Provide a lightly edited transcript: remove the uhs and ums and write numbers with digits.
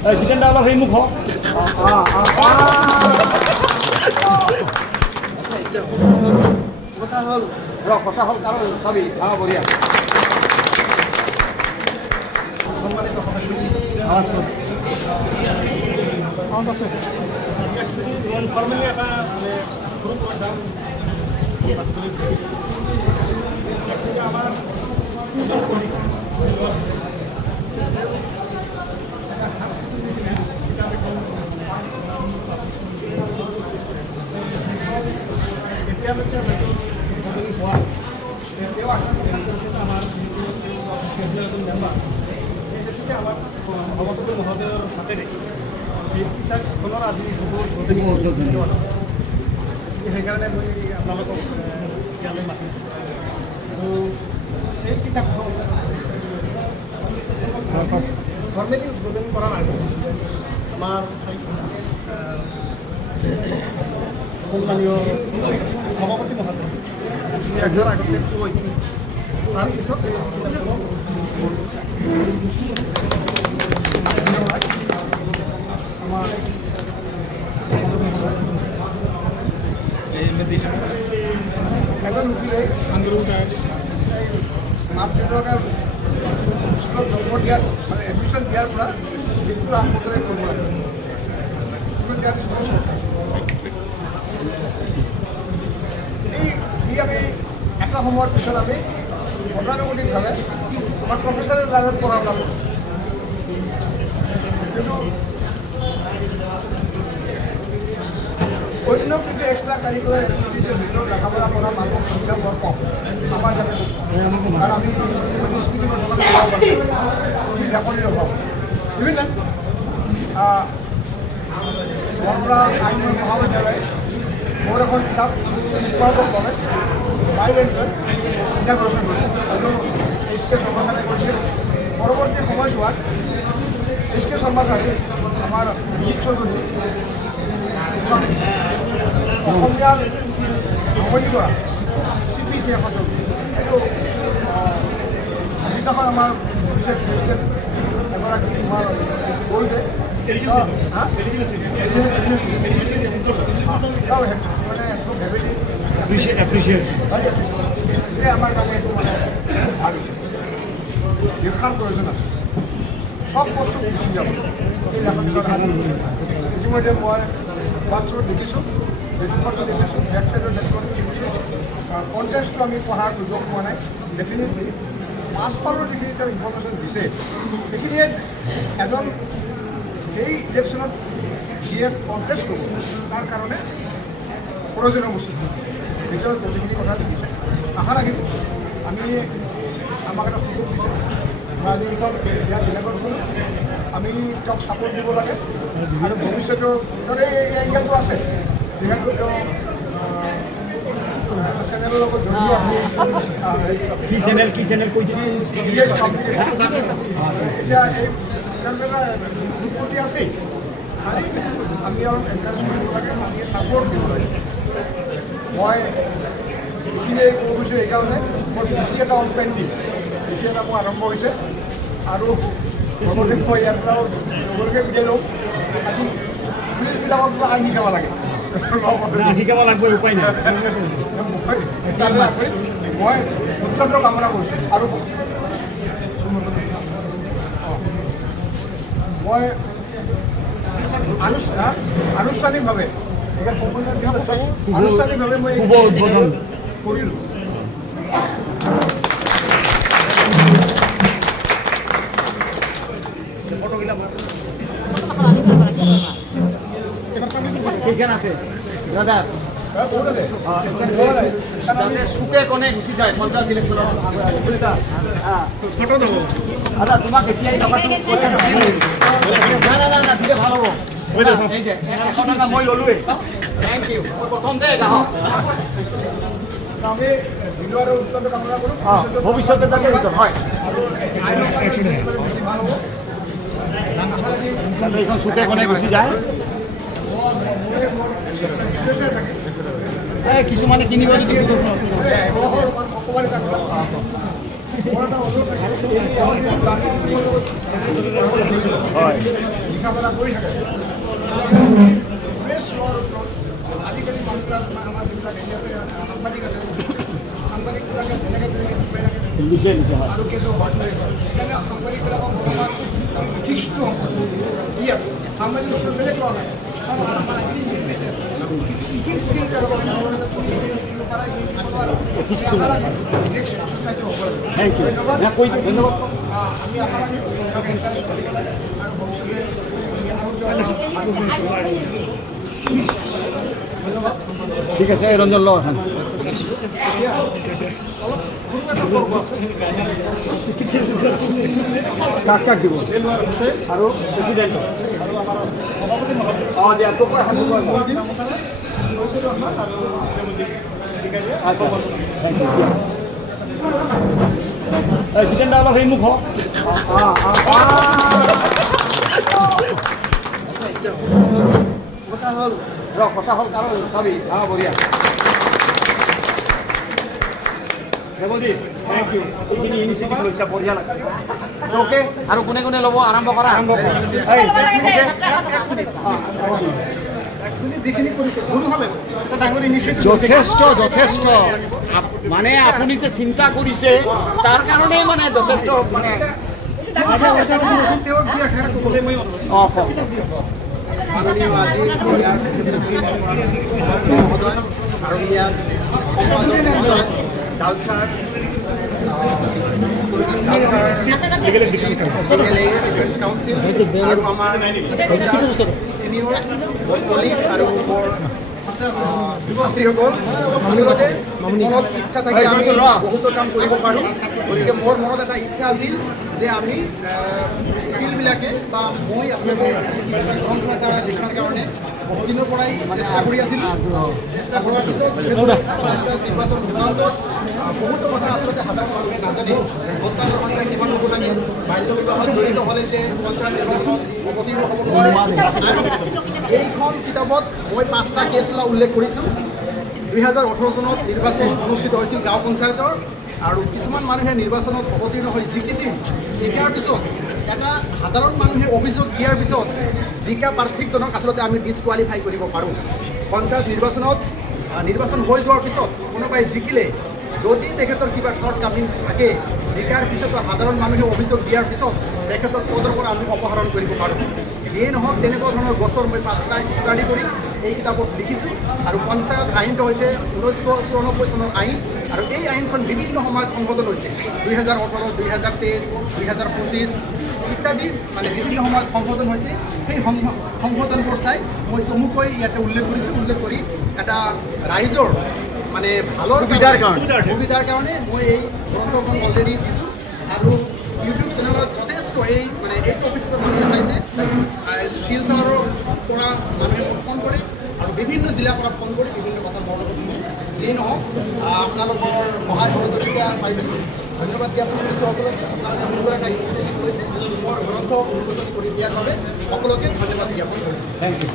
জিতেন দা অলপ সেই মুখ হওক কথা হ'ল কাৰণ চাবি বঢ়িয়া সম্মানিত সদস্য আৱাজ কৰ নন-ফৰ্মেলি এটা মানে সৰু প্ৰগ্ৰাম আমাৰ সভাপতি মহোদয়ৰ হাতেৰে এই কিতাপখনৰ আজি সেইকাৰণে মই আপোনালোকক ইয়ালৈ মাতিছোঁ আৰু এই কিতাপখন ফৰ্মেলি উদ্বোধন কৰাৰ আগত আমাৰ সন্মানীয় সভাপতি মহোদয় একজনৰ আগতে কৈ তাৰপিছত এই কিতাপখন আমাৰ মাতৃত্বকে স্কুলত জন্ম দিয়াত মানে এডমিশ্যন দিয়াৰ পৰা মৃত্যুৰ আগমুহূৰ্তলৈ কৰিব লাগে এই আমি এটা সময়ৰ পিছত আমি গতানুগতিকভাৱে আমাৰ প্ৰফেচনেল লাইনত পঢ়া শুনা কৰোঁ কিন্তু অন্য কিছু এক্সট্রা কারিকুলার অ্যাক্টিভিটির ভিতরে লেখাপড়া করা মানুষের সংখ্যা বড় কম আমার জানে আর আমি লেখনির অভাব বুঝলেন বড়রা আইন মহাবিদ্যালয়ে বড় এখন কিতাব স্পার্ক অফ কলেজ বাইলেন্টার এটা গঠন করেছে এস কে শর্মা করেছে পরবর্তী সময়ছোৱাত এস কে শৰ্মা স্যাৰে আমাৰ গীত চৌধুৰী অসমীয়াৰ সামৰি কৰা CPC এখন এইটো সেইদিনাখন আমাৰ এগৰাকী তোমাৰ কৰিলে মানে একদম হেভিলি এপ্ৰিচিয়েট আমাৰ কাৰণে এইটো মানে ভাল দেখাৰ প্ৰয়োজন আছে সব বস্তু গুচি যাব এই লেখনিখন আনি ইতিমধ্যে মই বাথৰুমত দেখিছোঁ লেখিনপত্ৰ দেখিছোঁ বেক চাইডৰ লেখিনপত্ৰ দেখিছোঁ কণ্টেক্সটো আমি পঢ়াৰ সুযোগ পোৱা নাই ডেফিনেটলি পাছফালৰ যিখিনি তেওঁ ইনফৰ্মেশ্যন দিছে সেইখিনিয়ে এজন এই ইলেকশ্যনত যিয়ে কণ্টেষ্ট কৰিব তাৰ কাৰণে প্ৰয়োজনীয় বস্তু ভিতৰত গোটেইখিনি কথা দিছে আশা ৰাখিম আমি আমাক এটা সুযোগ দিছে আজি এইখন ইয়াত বেলেগত কৰোঁ আমি তেওঁক ছাপোৰ্ট দিব লাগে আৰু ভৱিষ্যতেও এই এংগেলটো আছে যিহেতু তেওঁ চেনেলৰ লগত জড়িত কি চেনেল কৈ দিবি এতিয়া এই গ্ৰুপটি আছেই খালি আমি অলপ এনকাৰেজ কৰিব লাগে আমি ছাপোৰ্ট দিব লাগে মই এইখিনিয়ে ক'ব খুজিছোঁ এইকাৰণে মই বেছি এটা অনপেন দিম বেছি এটা মোৰ আৰম্ভ হৈছে আৰু লগতে মই ইয়াৰ পৰাও লগৰকে বিদায় লওঁ আজি পুলিচবিলাকক কিবা আইন শিকাব লাগে শিকাব লাগিব উপায় নাই মই অত্যন্ত কামনা কৰিছোঁ আৰু মই আনুষ্ঠানিকভাৱে মই শুভ উদ্বোধন কৰিলোঁ সেইখান আছে দাদা চুকে কনে গুচি যায় পঞ্চায়ত ইলেকশ্যনত আচ্ছা তোমাক এতিয়াই না দিলে ভাল হ'ব এই যে 100 টকা মই ল'লোৱে থেংক ইউ মই প্ৰথম দে গাহক আমি ভিডিঅ'ৰ উত্তৰটো কামনা কৰোঁ ভৱিষ্যতে যাতে হয় এইখন চুকে কনে গুচি যায় কিছুমানে কিনিব যদি হয় লিখা মেলা কৰি থাকে প্ৰেছ লোৱাৰ ওপৰত আজিকালি মানুহবিলাক আমাৰ যিবিলাক হেৰি আছে সাংবাদিক আছে সাংবাদিকবিলাকে বেলেগে বেলেগে আৰু কেইজন সেইকাৰণে সাংবাদিকবিলাকক বৰ্তমান ফিক্সটো ই আছে সাংবাদিক বেলেগ লোৱা নাই ঠিক আছে ৰঞ্জন লওক এখন কাক কাক দিব আৰু প্ৰেচিডেণ্ট অঁ দিয়া তোক জিতেন দা অলপ সেই মুখ কথা হ'ল কাৰণ চাবি বঢ়িয়া ৰেৱদীপ থেংক ইউ এইখিনি ইনিচিয়েটিভ লৈছা বঢ়িয়া লাগিছে অ'কে আৰু কোনে কোনে ল'ব আৰম্ভ কৰা আৰম্ভ যথেষ্ট যথেষ্ট মানে আপুনি যে চিন্তা কৰিছে তাৰ কাৰণে মানে যথেষ্ট মানে মনত ইচ্ছা থাকে আমি বহুতো কাম কৰিব পাৰোঁ গতিকে মোৰ মনত এটা ইচ্ছা আছিল যে আমি উকিলবিলাকে বা মই আচলতে সংস্থা এটা লিখাৰ কাৰণে বহুদিনৰ পৰাই চেষ্টা কৰি আছিলোঁ চেষ্টা কৰাৰ পিছত নিৰ্বাচন সীমান্তত বহুতো কথা আচলতে সাধাৰণ মানুহে নাজানে ভোটাৰৰ সংখ্যা কিমান হ'ব লাগে বাল্য বিবাহত জড়িত হ'লে যে পঞ্চায়ত নিৰ্বাচন অৱতীৰ্ণ হ'ব নোৱাৰে এইখন কিতাপত মই 5টা কেছ উল্লেখ কৰিছোঁ 2018 চনত নিৰ্বাচন অনুষ্ঠিত হৈছিল গাঁও পঞ্চায়তৰ আৰু কিছুমান মানুহে নিৰ্বাচনত অৱতীৰ্ণ হৈ জিকাৰ পিছত এটা সাধাৰণ মানুহে অভিযোগ দিয়াৰ পিছত জিকা প্ৰাৰ্থীজনক আচলতে আমি ডিছকুৱালিফাই কৰিব পাৰোঁ পঞ্চায়ত নিৰ্বাচন হৈ যোৱাৰ পিছত কোনোবাই জিকিলে যদি তেখেতৰ কিবা শ্বৰ্ট কামিংছ থাকে জিকাৰ পিছতো সাধাৰণ মানুহে অভিযোগ দিয়াৰ পিছত তেখেতৰ পদৰ পৰা আমি অপসাৰণ কৰিব পাৰোঁ যিয়ে নহওক তেনেকুৱা ধৰণৰ গোচৰ মই 5টা ষ্টাডি কৰি এই কিতাপত লিখিছোঁ আৰু পঞ্চায়ত আইনটো হৈছে 1994 চনৰ আইন আৰু এই আইনখন বিভিন্ন সময়ত সংশোধন হৈছে 2018, 2023, 2025 ইত্যাদি মানে বিভিন্ন সময়ত সংশোধন হৈছে সেই সংশোধনবোৰ চাই মই চমুকৈ ইয়াতে উল্লেখ কৰি এটা ৰাইজৰ মানে ভালৰ সুবিধাৰ কাৰণে মই এই গ্ৰন্থখন অলৰেডি দিছোঁ আৰু ইউটিউব চেনেলত যথেষ্ট এই মানে এই টপিক্সৰ মানুহে চাইছে শিলচৰৰ পৰা মানুহে ফোন কৰে আৰু বিভিন্ন জিলাৰ পৰা ফোন কৰি বিভিন্ন কথা মোৰ লগত যিয়ে নহওক আপোনালোকৰ সহায় সহযোগিতা পাইছোঁ ধন্যবাদ জ্ঞাপন কৰিছোঁ সকলোকে আপোনালোকে সুন্দৰ এটা ইনিচিয়েটিভ লৈছে মোৰ গ্ৰন্থ উন্মোচন কৰি দিয়াৰ বাবে সকলোকে ধন্যবাদ জ্ঞাপন কৰিছোঁ। Thank U